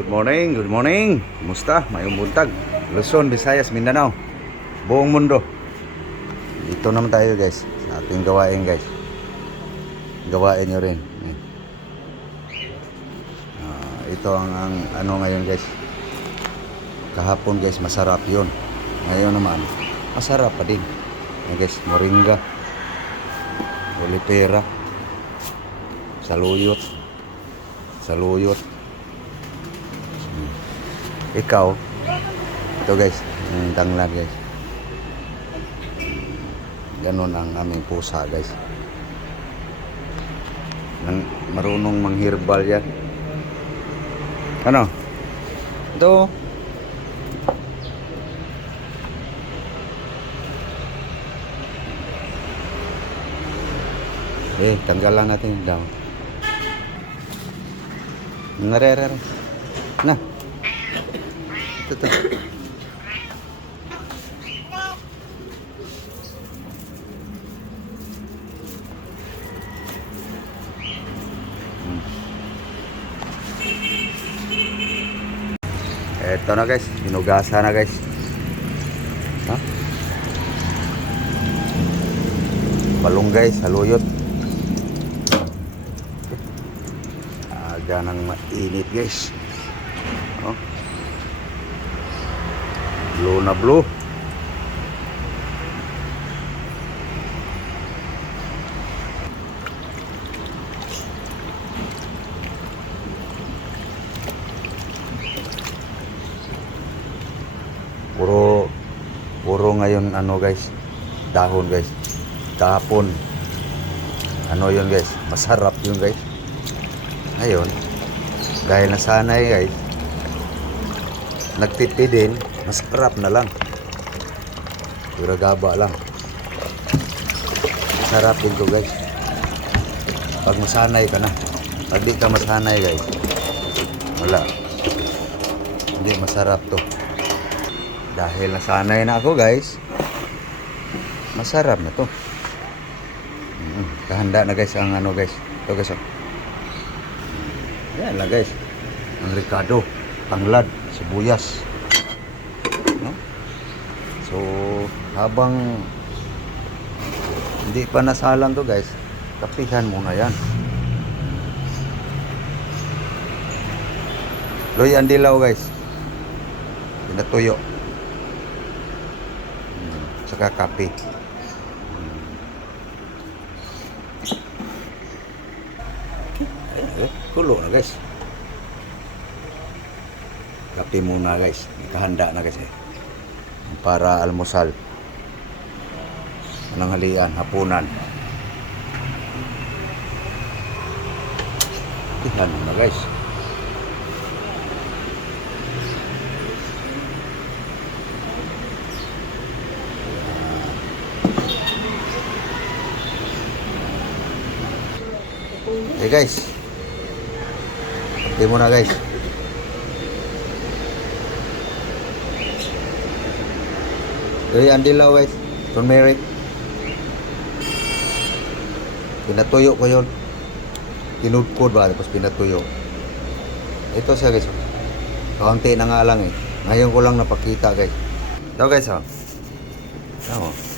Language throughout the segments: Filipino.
Good morning, good morning. Kumusta? Mayong buntag. Luzon, Visayas, Mindanao. Buong mundo. Dito naman tayo guys. Sa ating gawain guys. Gawain nyo rin. Ito ang ano ngayon guys. Kahapon guys, masarap yun. Ngayon naman, masarap pa din. Guys, moringa. Olipera. Saluyot. Saluyot. Ikaw, ito guys, yung tanglad guys. Ganon ang aming pusa guys. Marunong manghirbal yan. Ano? Ito. Tanggal lang natin yung down. Ngarere. Na. Ito. Ito na guys, hinugasan na guys. Ha? Balunggay, saluyot. Aga nang mainit guys. Oh. Blue na blue. Puro ngayon ano guys, dahon guys. Kahapon ano yun guys, masarap yun guys. Ngayon dahil nasanay guys, nagtipi din, masarap na lang. Pura gaba lang. Masarap din to guys. Pag masanay ka na. Pag di ka masanay guys, wala. Hindi masarap to. Dahil nasanay na ako guys, masarap na to. Kahanda na guys ang ano guys. Ito guys. Yan lang guys. Ang ricado, tanglad, sibuyas. No? So, habang hindi pa nasalang to guys, kapihan muna yan. Loy ang dilaw guys. Pinatuyo. Saka kape. Kulo na guys. Kape muna guys. Nakahanda na guys para almusal. Nanghalian, hapunan. Tihan na guys. Hey guys, kape muna guys. Yung andilaw guys, turmeric. Pinatuyo ko yun. Tinudkod ba, tapos pinatuyo. Ito siya guys. Kaunti na nga lang Ngayon ko lang napakita guys. Ito guys Tama.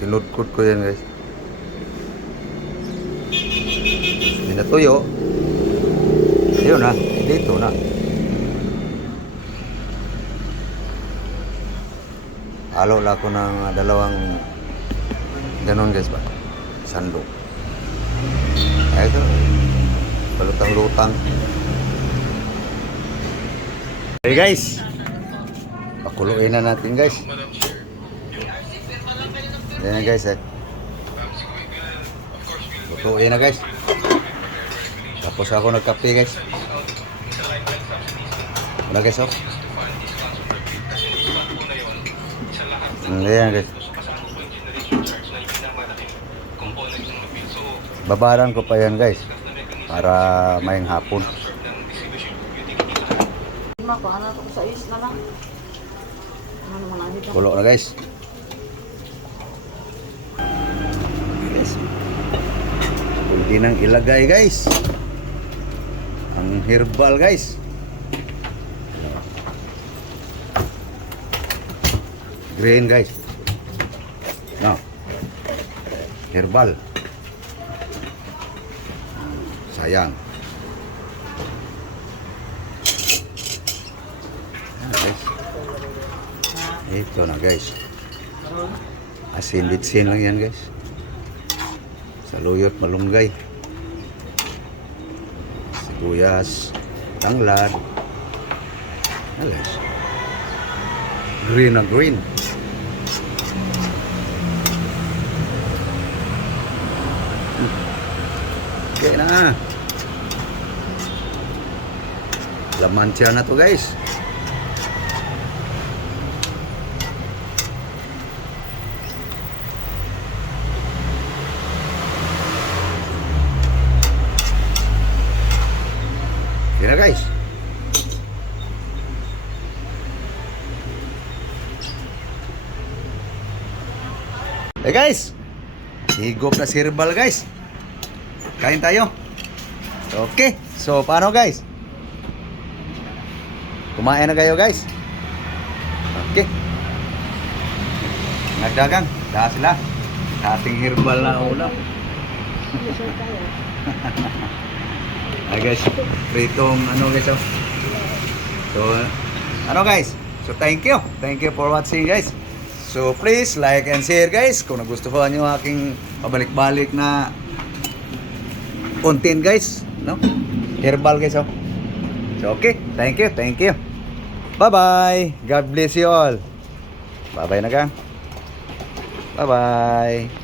Pinudkod ko yan guys. Pinatuyo. Ayun na. Dito na. Halo lang ako ng dalawang ganon guys ba. Sandok. Ito. Palutang-lutang. Hey guys. Pakuluin na natin guys. Yan na guys lutuin na guys. Tapos ako nagkape guys. Wala guys Yan guys. Babaran ko pa yan guys para mayang hapon. Kulo na guys. Yes. Pwede nang ilagay guys ang herbal guys. Green guys. No. Herbal. Sayang. Guys. Ito na guys. Asin-bitsin lang yan guys. Saluyot, malunggay. Sibuyas, tanglad. Alas. Green na green. Okay na. Laman siya na to guys. Okay na guys. Hey guys. Higop na si herbal guys. Kain tayo. Okay. So, paano guys? Kumain na kayo guys. Okay. Nagdagang. Dahil sila. Ating herbal na ulam. Ay guys. Pritong ano guys. Oh. So, ano guys? So, thank you. Thank you for watching guys. So, please like and share guys. Kung nagustuhan nyo aking pabalik-balik na content guys, no? Herbal guys, oh. So okay, thank you. Bye bye. God bless you all. Bye bye na gang. Bye bye.